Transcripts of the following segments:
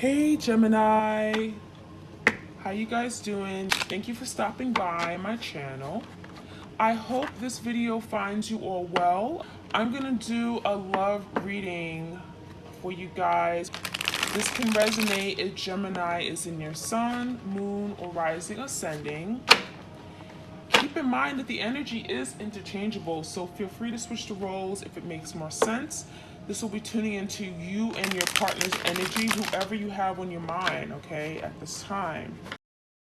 Hey Gemini, how you guys doing? Thank you for stopping by my channel. I hope this video finds you all well. I'm gonna do a love reading for you guys. This can resonate if Gemini is in your sun, moon, or rising ascending. Keep in mind that the energy is interchangeable, so feel free to switch the roles if it makes more sense. This will be tuning into you and your partner's energy, whoever you have on your mind, okay, at this time.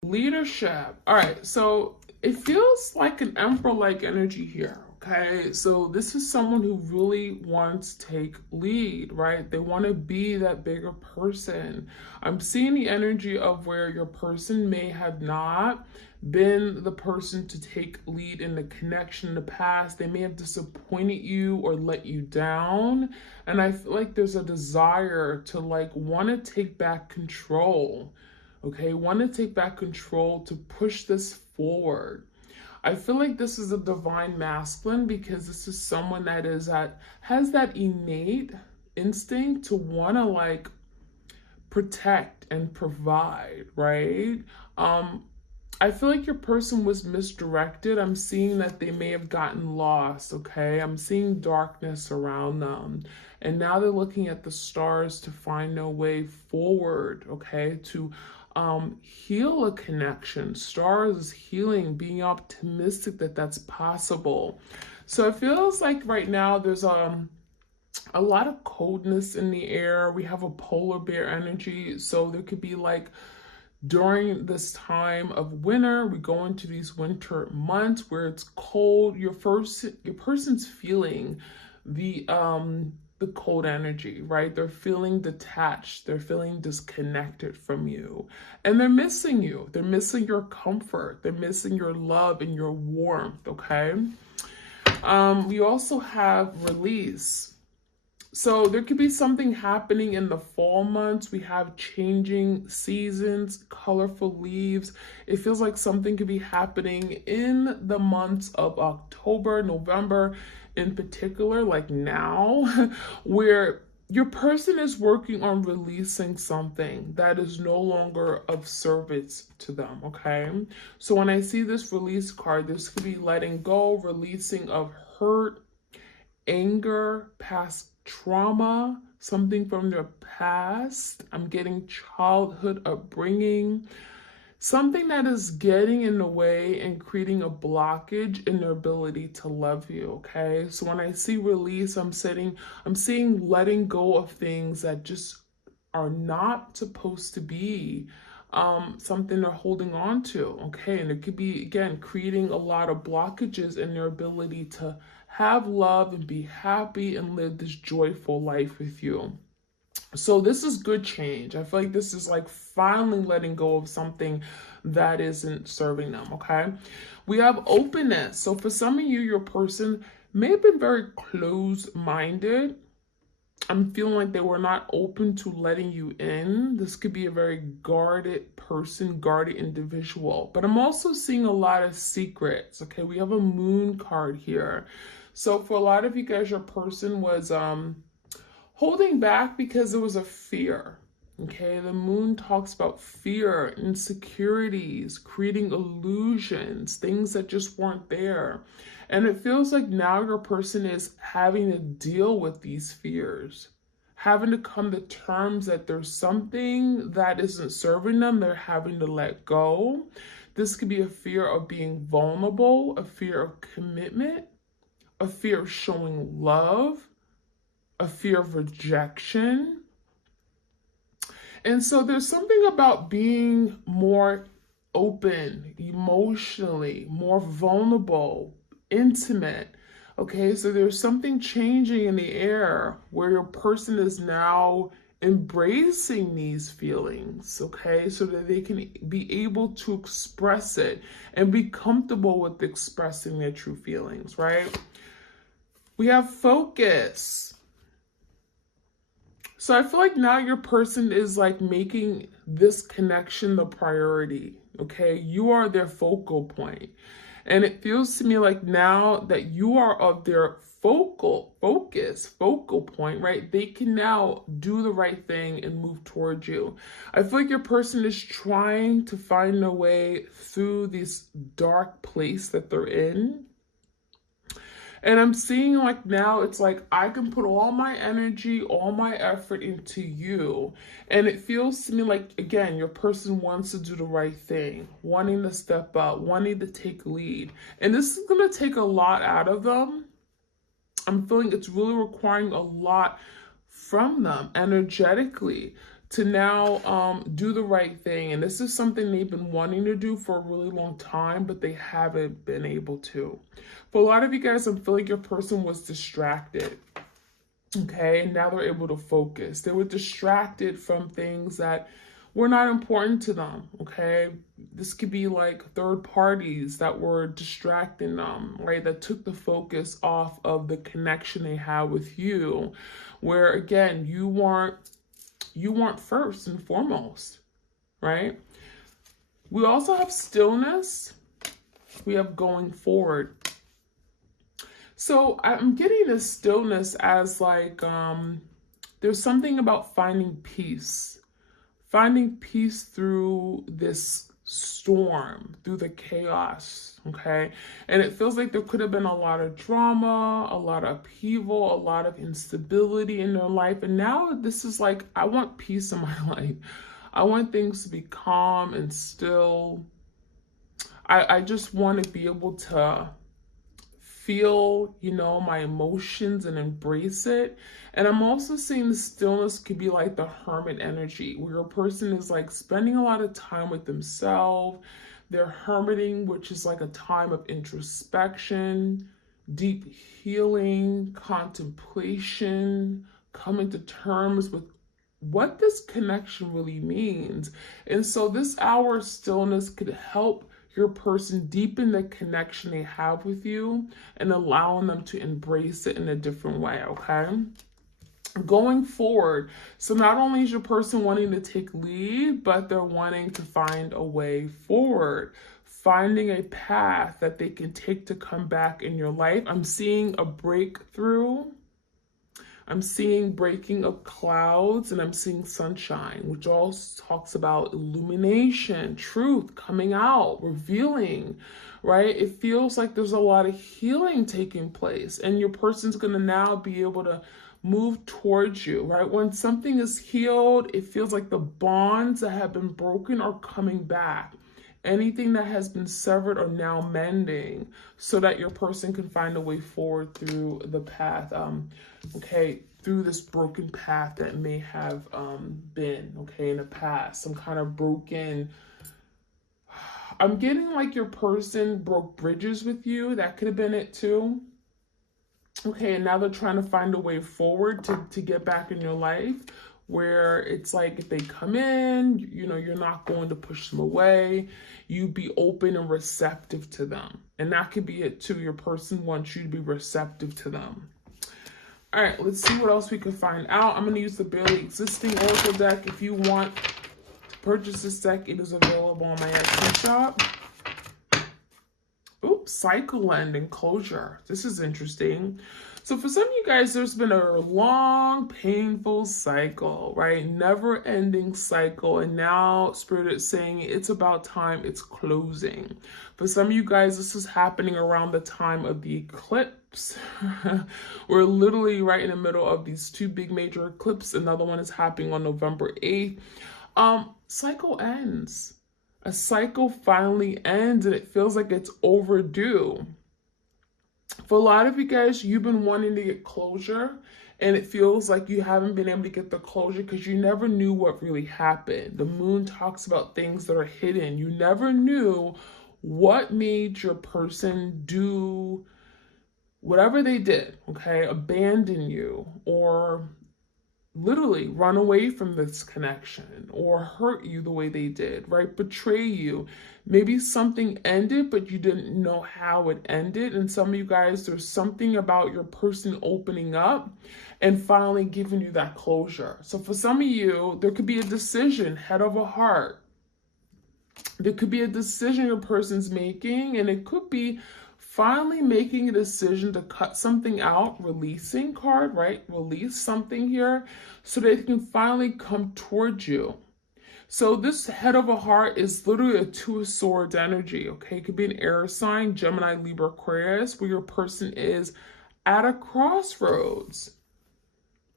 Leadership. All right, so it feels like an emperor-like energy here, okay? So this is someone who really wants to take lead, right? They want to be that bigger person. I'm seeing the energy of where your person may have not been the person to take lead in the connection in the past. They may have disappointed you or let you down. And I feel like there's a desire to want to take back control. Okay, want to take back control to push this forward. I feel like this is a divine masculine because this is someone that has that innate instinct to want to protect and provide, right? I feel like your person was misdirected. I'm seeing that they may have gotten lost, okay? I'm seeing darkness around them. And now they're looking at the stars to find a way forward, okay? To heal a connection. Stars is healing, being optimistic that that's possible. So it feels like right now there's a lot of coldness in the air. We have a polar bear energy. So there could be during this time of winter, we go into these winter months where it's cold. Your person's feeling the cold energy, right? They're feeling detached. They're feeling disconnected from you. And they're missing you. They're missing your comfort. They're missing your love and your warmth, okay? We also have release. So there could be something happening in the fall months. We have changing seasons, colorful leaves. It feels like something could be happening in the months of October, November in particular, like now, where your person is working on releasing something that is no longer of service to them, okay? So when I see this release card, this could be letting go, releasing of hurt, anger, past trauma, something from their past. I'm getting childhood upbringing, something that is getting in the way and creating a blockage in their ability to love you, okay? So when I see release, I'm seeing letting go of things that just are not supposed to be something they're holding on to, okay? And it could be, again, creating a lot of blockages in their ability to have love and be happy and live this joyful life with you. So this is good change. I feel like this is finally letting go of something that isn't serving them, okay? We have openness. So for some of you, your person may have been very closed-minded. I'm feeling like they were not open to letting you in. This could be a very guarded person, guarded individual. But I'm also seeing a lot of secrets, okay? We have a moon card here. So for a lot of you guys, your person was holding back because there was a fear, okay? The moon talks about fear, insecurities, creating illusions, things that just weren't there. And it feels like now your person is having to deal with these fears, having to come to terms that there's something that isn't serving them. They're having to let go. This could be a fear of being vulnerable, a fear of commitment, a fear of showing love, a fear of rejection. And so there's something about being more open emotionally, more vulnerable, intimate. Okay, so there's something changing in the air where your person is now embracing these feelings, okay, so that they can be able to express it and be comfortable with expressing their true feelings, right? We have focus. So I feel like now your person is making this connection the priority, okay? You are their focal point. And it feels to me like now that you are of their focal point, right? They can now do the right thing and move towards you. I feel like your person is trying to find a way through this dark place that they're in. And I'm seeing like now it's like I can put all my energy, all my effort into you. And it feels to me like, again, your person wants to do the right thing, wanting to step up, wanting to take lead. And this is going to take a lot out of them. I'm feeling it's really requiring a lot from them energetically to now do the right thing. And this is something they've been wanting to do for a really long time, but they haven't been able to. For a lot of you guys, I feel like your person was distracted. Okay, and now they're able to focus. They were distracted from things that were not important to them. Okay, this could be like third parties that were distracting them, right? That took the focus off of the connection they had with you, where again, you weren't first and foremost, right? We also have stillness. We have going forward. So I'm getting this stillness as like, there's something about finding peace through this storm, through the chaos, okay? And it feels like there could have been a lot of drama, a lot of upheaval, a lot of instability in their life. And now this is like, I want peace in my life. I want things to be calm and still. I just want to be able to feel, my emotions and embrace it. And I'm also seeing the stillness could be like the hermit energy, where a person is like spending a lot of time with themselves. They're hermiting, which is like a time of introspection, deep healing, contemplation, coming to terms with what this connection really means. And so this hour of stillness could help your person deepen the connection they have with you and allowing them to embrace it in a different way, okay? Going forward, so not only is your person wanting to take lead, but they're wanting to find a way forward, finding a path that they can take to come back in your life. I'm seeing a breakthrough. I'm seeing breaking of clouds, and I'm seeing sunshine, which also talks about illumination, truth coming out, revealing, right? It feels like there's a lot of healing taking place, and your person's going to now be able to move towards you, right? When something is healed, it feels like the bonds that have been broken are coming back. Anything that has been severed are now mending so that your person can find a way forward through the path, through this broken path that may have been, in the past. Some kind of broken, I'm getting like your person broke bridges with you. That could have been it too. Okay, and now they're trying to find a way forward to get back in your life, where it's like if they come in, you're not going to push them away. You be open and receptive to them. And that could be it too. Your person wants you to be receptive to them. All right, let's see what else we can find out. I'm going to use the barely existing oracle deck. If you want to purchase this deck, it is available on my Etsy shop. Oops, cycle end and closure. This is interesting. So for some of you guys, there's been a long, painful cycle, right? Never-ending cycle. And now Spirit is saying it's about time it's closing. For some of you guys, this is happening around the time of the eclipse. We're literally right in the middle of these two big major eclipses. Another one is happening on November 8th. Cycle ends. A cycle finally ends, and it feels like it's overdue. For a lot of you guys, you've been wanting to get closure, and it feels like you haven't been able to get the closure because you never knew what really happened. The moon talks about things that are hidden. You never knew what made your person do whatever they did, abandon you, or literally run away from this connection, or hurt you the way they did, right? Betray you. Maybe something ended, but you didn't know how it ended. And some of you guys, there's something about your person opening up and finally giving you that closure. So for some of you, there could be a decision, head over heart. There could be a decision your person's making, and it could be finally making a decision to cut something out, releasing card, right? Release something here so they can finally come towards you. So this head of a heart is literally a two of swords energy, okay? It could be an air sign, Gemini, Libra, Aquarius, where your person is at a crossroads,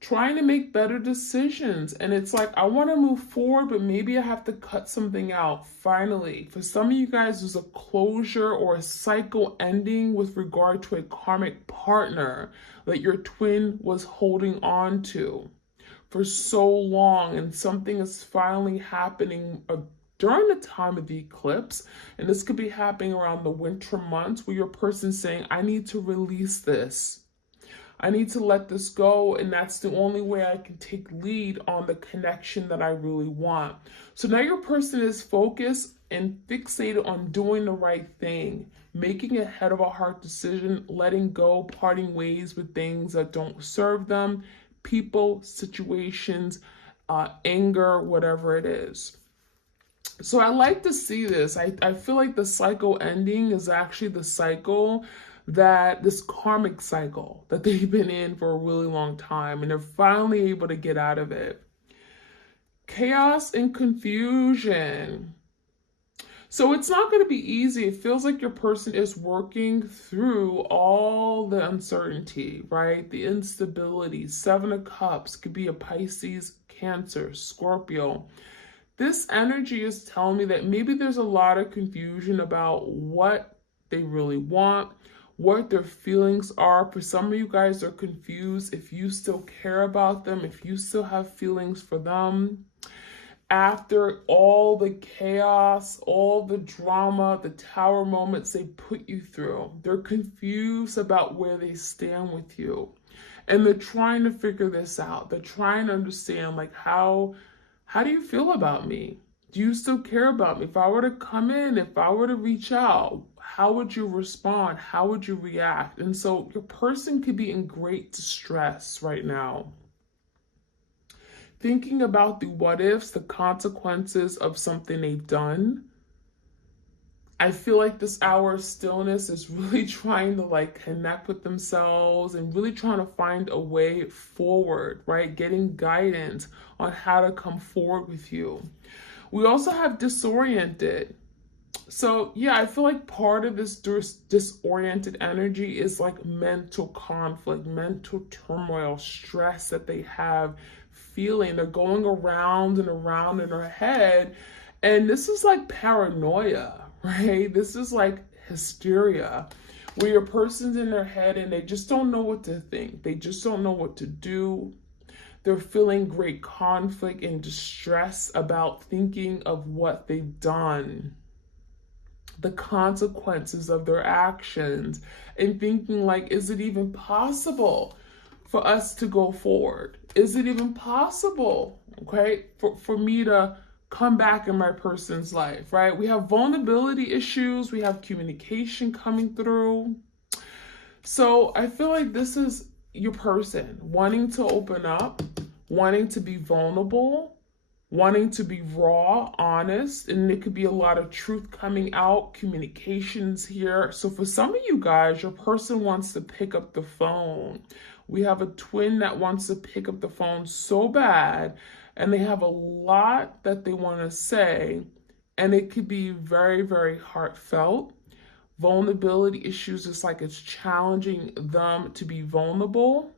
trying to make better decisions. And it's like, I want to move forward, but maybe I have to cut something out. Finally, for some of you guys, there's a closure or a cycle ending with regard to a karmic partner that your twin was holding on to for so long, and something is finally happening during the time of the eclipse. And this could be happening around the winter months, where your person's saying, I need to release this. I need to let this go, and that's the only way I can take lead on the connection that I really want. So now your person is focused and fixated on doing the right thing, making a head of a heart decision, letting go, parting ways with things that don't serve them, people, situations, anger, whatever it is. So I like to see this. I feel like the cycle ending is actually the cycle that this karmic cycle that they've been in for a really long time, and they're finally able to get out of it. Chaos and confusion. So it's not going to be easy. It feels like your person is working through all the uncertainty, right? The instability. 7 of Cups could be a Pisces, Cancer, Scorpio. This energy is telling me that maybe there's a lot of confusion about what they really want, what their feelings are. For some of you guys are confused if you still care about them, if you still have feelings for them. After all the chaos, all the drama, the tower moments they put you through, they're confused about where they stand with you. And they're trying to figure this out. They're trying to understand, like, how do you feel about me? Do you still care about me? If I were to come in, if I were to reach out, how would you respond? How would you react? And so your person could be in great distress right now, thinking about the what ifs, the consequences of something they've done. I feel like this hour of stillness is really trying to connect with themselves and really trying to find a way forward, right? Getting guidance on how to come forward with you. We also have disoriented. So yeah, I feel like part of this disoriented energy is like mental conflict, mental turmoil, stress that they have feeling. They're going around and around in their head. And this is like paranoia, right? This is like hysteria, where your person's in their head and they just don't know what to think. They just don't know what to do. They're feeling great conflict and distress about thinking of what they've done, the consequences of their actions, and thinking like, is it even possible for us to go forward? Is it even possible, okay, for me to come back in my person's life, right? We have vulnerability issues. We have communication coming through. So I feel like this is your person wanting to open up, wanting to be vulnerable, wanting to be raw, honest, and it could be a lot of truth coming out, communications here. So for some of you guys, your person wants to pick up the phone. We have a twin that wants to pick up the phone so bad, and they have a lot that they want to say, and it could be very, very heartfelt. Vulnerability issues is like it's challenging them to be vulnerable,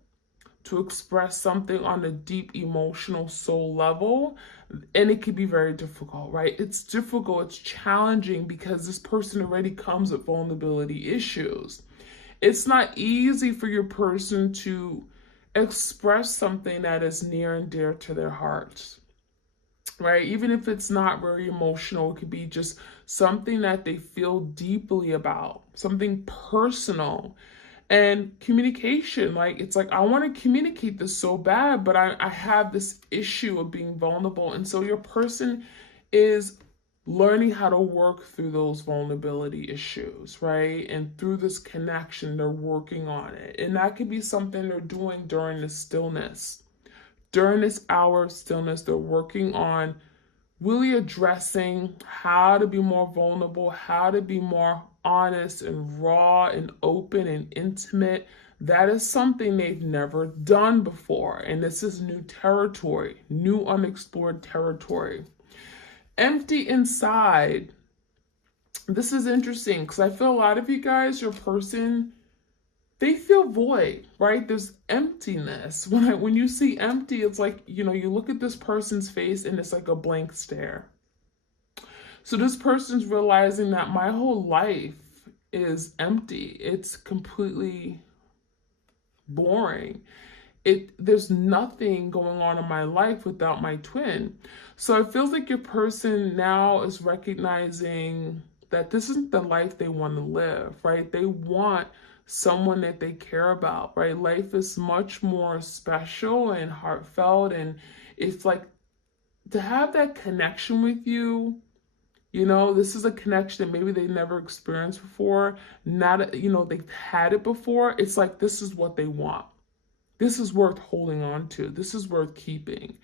to express something on a deep emotional soul level. And it can be very difficult, right? It's difficult, it's challenging, because this person already comes with vulnerability issues. It's not easy for your person to express something that is near and dear to their hearts, right? Even if it's not very emotional, it could be just something that they feel deeply about, something personal. And communication, like, it's like, I want to communicate this so bad, but I have this issue of being vulnerable. And so your person is learning how to work through those vulnerability issues, right? And through this connection, they're working on it. And that could be something they're doing during the stillness. During this hour of stillness, they're working on really addressing how to be more vulnerable, how to be more honest and raw and open and intimate. That is something they've never done before. And this is new territory, new unexplored territory. Empty inside. This is interesting because I feel a lot of you guys, your person, they feel void, right? There's emptiness. When you see empty, it's like, you look at this person's face and it's like a blank stare. So this person's realizing that my whole life is empty. It's completely boring. There's nothing going on in my life without my twin. So it feels like your person now is recognizing that this isn't the life they want to live, right? They want someone that they care about, right? Life is much more special and heartfelt, and it's like to have that connection with you. This is a connection that maybe they never experienced before. Not, they've had it before. It's like, this is what they want. This is worth holding on to. This is worth keeping.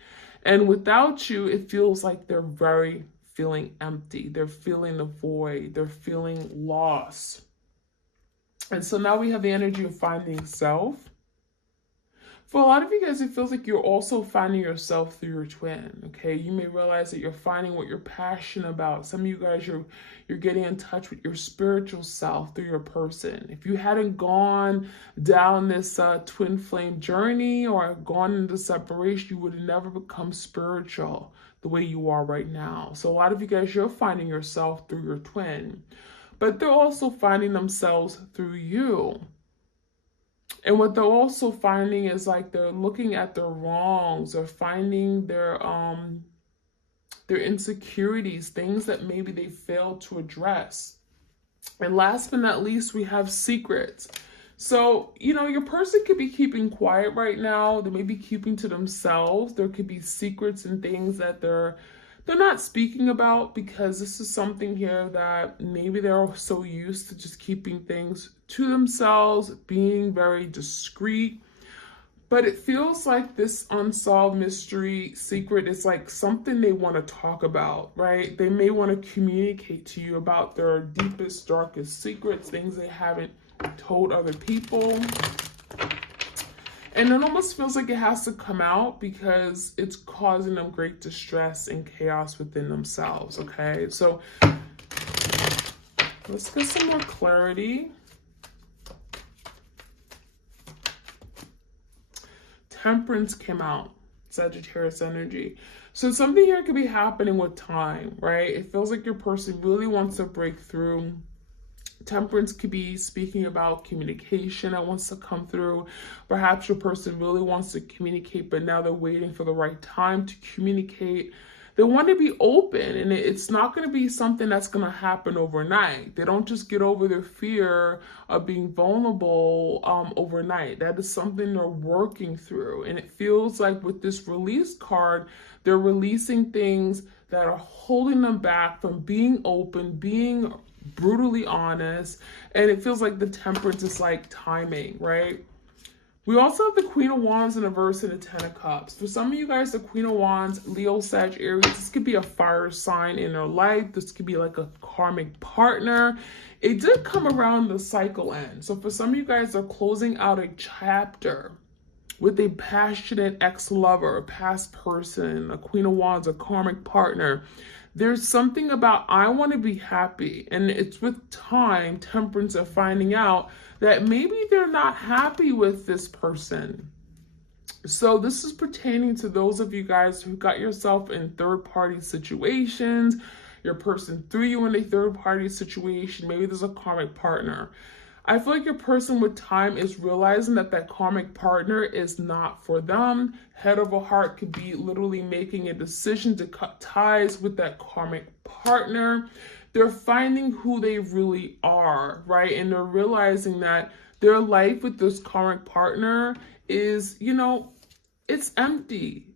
And without you, it feels like they're very feeling empty. They're feeling the void. They're feeling lost. And so now we have the energy of finding self. For a lot of you guys, it feels like you're also finding yourself through your twin, okay? You may realize that you're finding what you're passionate about. Some of you guys, you're getting in touch with your spiritual self through your person. If you hadn't gone down this twin flame journey or gone into separation, you would have never become spiritual the way you are right now. So a lot of you guys, you're finding yourself through your twin, but they're also finding themselves through you. And what they're also finding is like they're looking at their wrongs, they're finding their insecurities, things that maybe they failed to address. And last but not least, we have secrets. So, your person could be keeping quiet right now. They may be keeping to themselves. There could be secrets and things that they're not speaking about, because this is something here that maybe they're so used to just keeping things to themselves, being very discreet. But it feels like this unsolved mystery secret is like something they want to talk about, right? They may want to communicate to you about their deepest, darkest secrets, things they haven't told other people. And it almost feels like it has to come out because it's causing them great distress and chaos within themselves, okay? So let's get some more clarity. Temperance came out, Sagittarius energy. So something here could be happening with time, right? It feels like your person really wants to break through. Temperance could be speaking about communication that wants to come through. Perhaps your person really wants to communicate, but now they're waiting for the right time to communicate. They want to be open, and it's not going to be something that's going to happen overnight. They don't just get over their fear of being vulnerable overnight. That is something they're working through. And it feels like with this release card, they're releasing things that are holding them back from being open, being brutally honest. And it feels like the temperance is like timing, right? We also have the Queen of Wands in reverse and the Ten of Cups. For some of you guys, the Queen of Wands, Leo, Sag, Aries, this could be a fire sign in their life. This could be like a karmic partner. It did come around the cycle end. So for some of you guys, they're closing out a chapter with a passionate ex-lover, a past person, a Queen of Wands, a karmic partner. There's something about, I want to be happy. And it's with time, temperance, of finding out that maybe they're not happy with this person. So this is pertaining to those of you guys who got yourself in third-party situations. Your person threw you in a third-party situation. Maybe there's a karmic partner. I feel like your person with time is realizing that that karmic partner is not for them. Head over heart could be literally making a decision to cut ties with that karmic partner. They're finding who they really are, right? And they're realizing that their life with this karmic partner is, it's empty.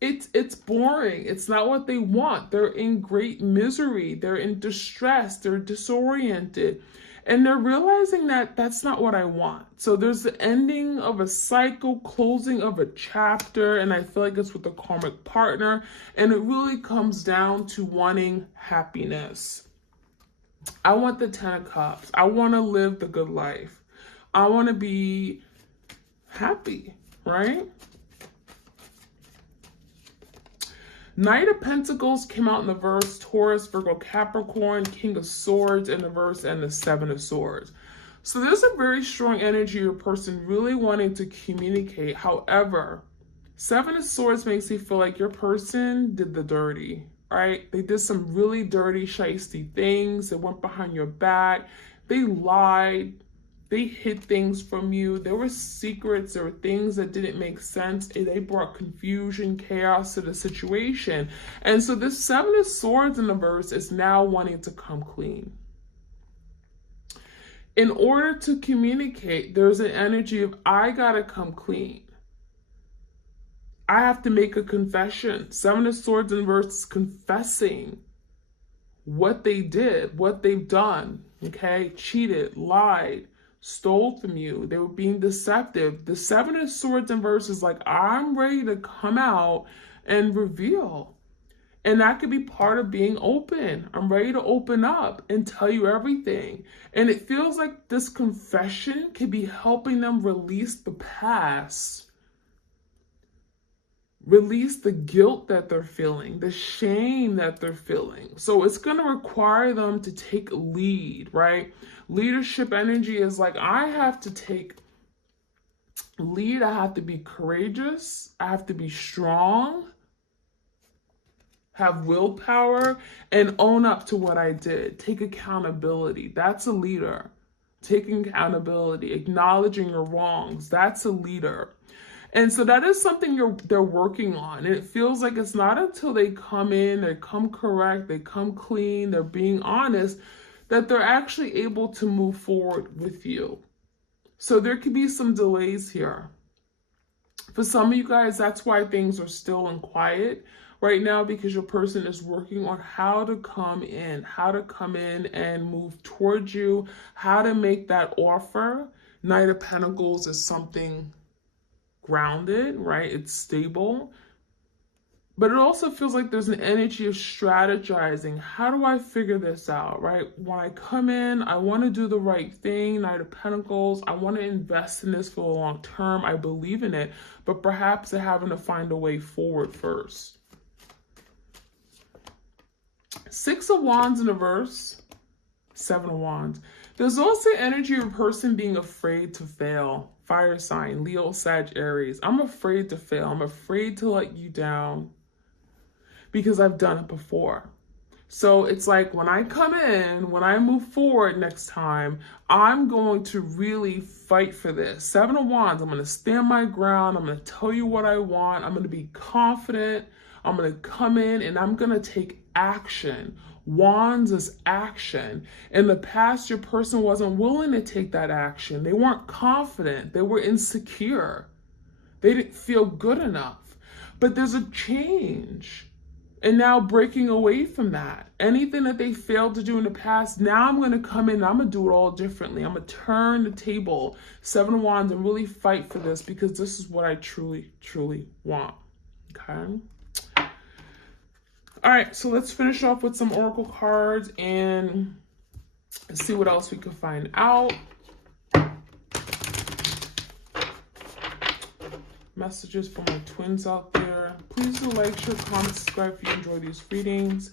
It's boring. It's not what they want. They're in great misery. They're in distress. They're disoriented. And they're realizing that that's not what I want. So there's the ending of a cycle, closing of a chapter, and I feel like it's with a karmic partner. And it really comes down to wanting happiness. I want the 10 of Cups. I want to live the good life. I want to be happy, right? Knight of Pentacles came out in the verse, Taurus, Virgo, Capricorn, King of Swords in the verse, and the Seven of Swords. So there's a very strong energy of your person really wanting to communicate. However, Seven of Swords makes you feel like your person did the dirty, right? They did some really dirty, shysty things. They went behind your back. They lied. They hid things from you. There were secrets. There were things that didn't make sense. They brought confusion, chaos to the situation. And so this Seven of Swords in the verse is now wanting to come clean. In order to communicate, there's an energy of, I gotta come clean. I have to make a confession. Seven of Swords in verse is confessing what they did, what they've done, okay? Cheated, lied, stole from you. They were being deceptive. The Seven of Swords in verse is like, I'm ready to come out and reveal. And that could be part of being open. I'm ready to open up and tell you everything. And it feels like this confession could be helping them release the past, release the guilt that they're feeling, the shame that they're feeling. So it's going to require them to take lead, right? Leadership energy is like, I have to take lead. I have to be courageous. I have to be strong, have willpower, and own up to what I did. Take accountability. That's a leader. Taking accountability, acknowledging your wrongs. That's a leader. And so that is something they're working on. And it feels like it's not until they come in, they come correct, they come clean, they're being honest, that they're actually able to move forward with you. So there could be some delays here. For some of you guys, that's why things are still in quiet right now, because your person is working on how to come in and move towards you, how to make that offer. Knight of Pentacles is something grounded, right? It's stable. But it also feels like there's an energy of strategizing. How do I figure this out, right? When I come in, I want to do the right thing. Knight of Pentacles, I want to invest in this for the long term. I believe in it, but perhaps they're having to find a way forward first. Six of Wands in the verse, Seven of Wands. There's also energy of a person being afraid to fail. Fire sign, Leo, Sag, Aries. I'm afraid to fail. I'm afraid to let you down because I've done it before. So it's like when I come in, when I move forward next time, I'm going to really fight for this. Seven of Wands, I'm going to stand my ground. I'm going to tell you what I want. I'm going to be confident. I'm going to come in and I'm going to take action. Wands is action. In the past, your person wasn't willing to take that action. They weren't confident. They were insecure. They didn't feel good enough. But there's a change. And now breaking away from that. Anything that they failed to do in the past, now I'm going to come in and I'm going to do it all differently. I'm going to turn the table, Seven of Wands, and really fight for this because this is what I truly, truly want. Okay? All right, so let's finish off with some oracle cards and see what else we can find out. Messages for my twins out there. Please do like, share, comment, subscribe if you enjoy these readings.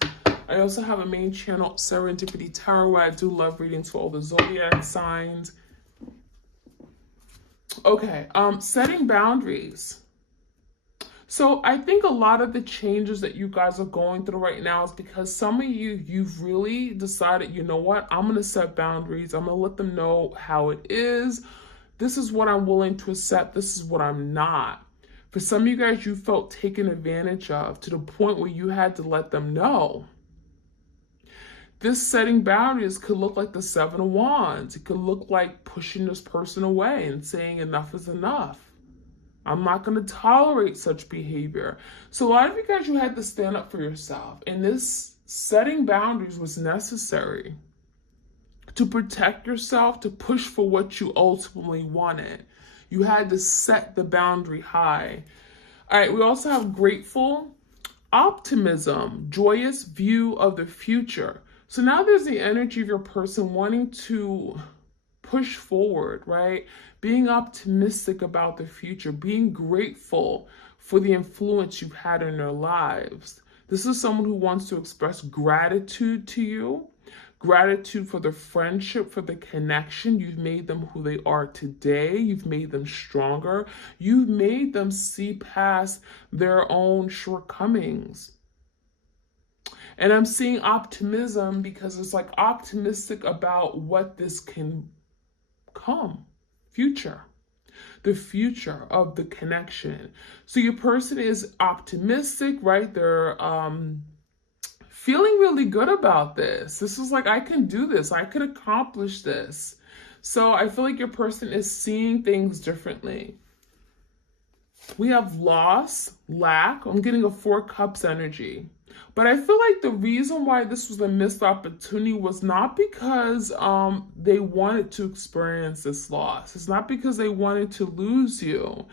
I also have a main channel, Serendipity Tarot, where I do love readings for all the zodiac signs. Okay, setting boundaries. So I think a lot of the changes that you guys are going through right now is because some of you've really decided, you know what, I'm going to set boundaries. I'm going to let them know how it is. This is what I'm willing to accept. This is what I'm not. For some of you guys, you felt taken advantage of to the point where you had to let them know. This setting boundaries could look like the Seven of Wands. It could look like pushing this person away and saying enough is enough. I'm not going to tolerate such behavior. So a lot of you guys, you had to stand up for yourself. And this setting boundaries was necessary to protect yourself, to push for what you ultimately wanted. You had to set the boundary high. All right, we also have grateful, optimism, joyous view of the future. So now there's the energy of your person wanting to push forward, right? Being optimistic about the future, being grateful for the influence you've had in their lives. This is someone who wants to express gratitude to you, gratitude for the friendship, for the connection. You've made them who they are today. You've made them stronger. You've made them see past their own shortcomings. And I'm seeing optimism because it's like optimistic about what this can come, future, the future of the connection. So your person is optimistic, right? They're feeling really good about this. This is like, I can do this. I can accomplish this. So I feel like your person is seeing things differently. We have loss, lack. I'm getting a 4 cups energy. But I feel like the reason why this was a missed opportunity was not because they wanted to experience this loss. It's not because they wanted to lose you.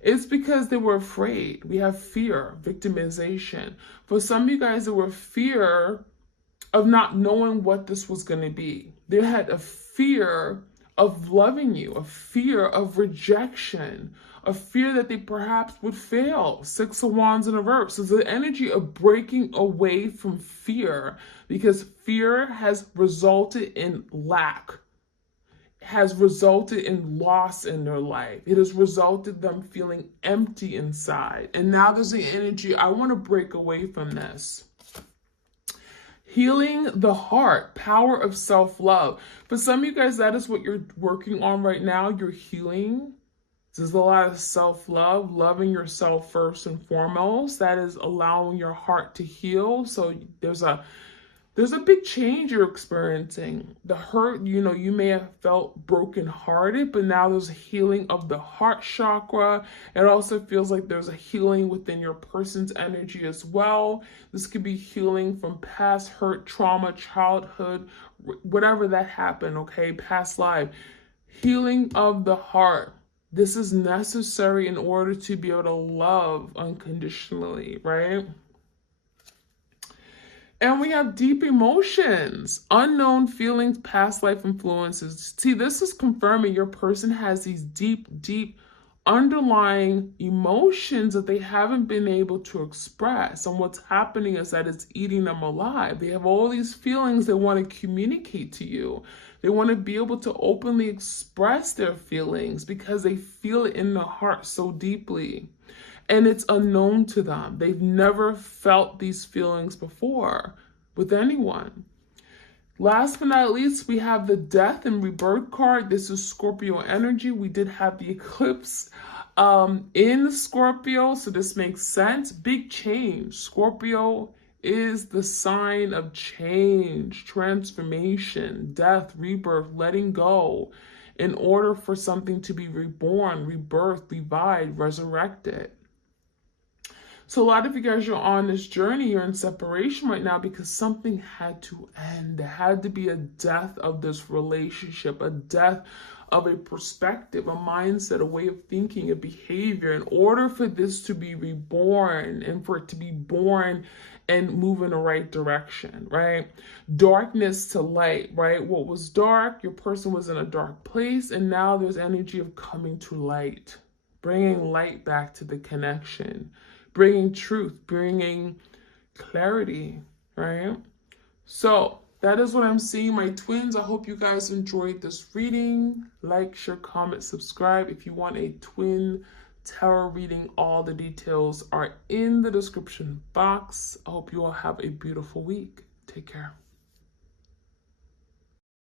It's because they were afraid. We have fear, victimization. For some of you guys, there were fear of not knowing what this was going to be. They had a fear of loving you, a fear of rejection, a fear that they perhaps would fail. 6 of Wands in reverse. So the energy of breaking away from fear, because fear has resulted in lack, has resulted in loss in their life. It has resulted them feeling empty inside. And now there's the energy, I want to break away from this. Healing the heart, power of self-love. For some of you guys, that is what you're working on right now. You're healing. There's a lot of self-love, loving yourself first and foremost. That is allowing your heart to heal. So there's a big change you're experiencing. The hurt, you may have felt brokenhearted, but now there's a healing of the heart chakra. It also feels like there's a healing within your person's energy as well. This could be healing from past hurt, trauma, childhood, whatever that happened, okay? Past life. Healing of the heart. This is necessary in order to be able to love unconditionally, right? And we have deep emotions, unknown feelings, past life influences. See, this is confirming your person has these deep, deep underlying emotions that they haven't been able to express. And what's happening is that it's eating them alive. They have all these feelings they want to communicate to you. They want to be able to openly express their feelings because they feel it in their heart so deeply. And it's unknown to them. They've never felt these feelings before with anyone. Last but not least, we have the Death and Rebirth card. This is Scorpio energy. We did have the eclipse in Scorpio, so this makes sense. Big change. Scorpio is the sign of change, transformation, death, rebirth, letting go in order for something to be reborn, rebirthed, revived, resurrected. So a lot of you guys are on this journey, you're in separation right now because something had to end. There had to be a death of this relationship, a death of a perspective, a mindset, a way of thinking, a behavior, in order for this to be reborn and for it to be born and move in the right direction, right? Darkness to light, right? What was dark, your person was in a dark place, and now there's energy of coming to light, bringing light back to the connection, bringing truth, bringing clarity, right? So that is what I'm seeing, my twins. I hope you guys enjoyed this reading. Like, share, comment, subscribe. If you want a twin tarot reading, all the details are in the description box. I hope you all have a beautiful week. Take care.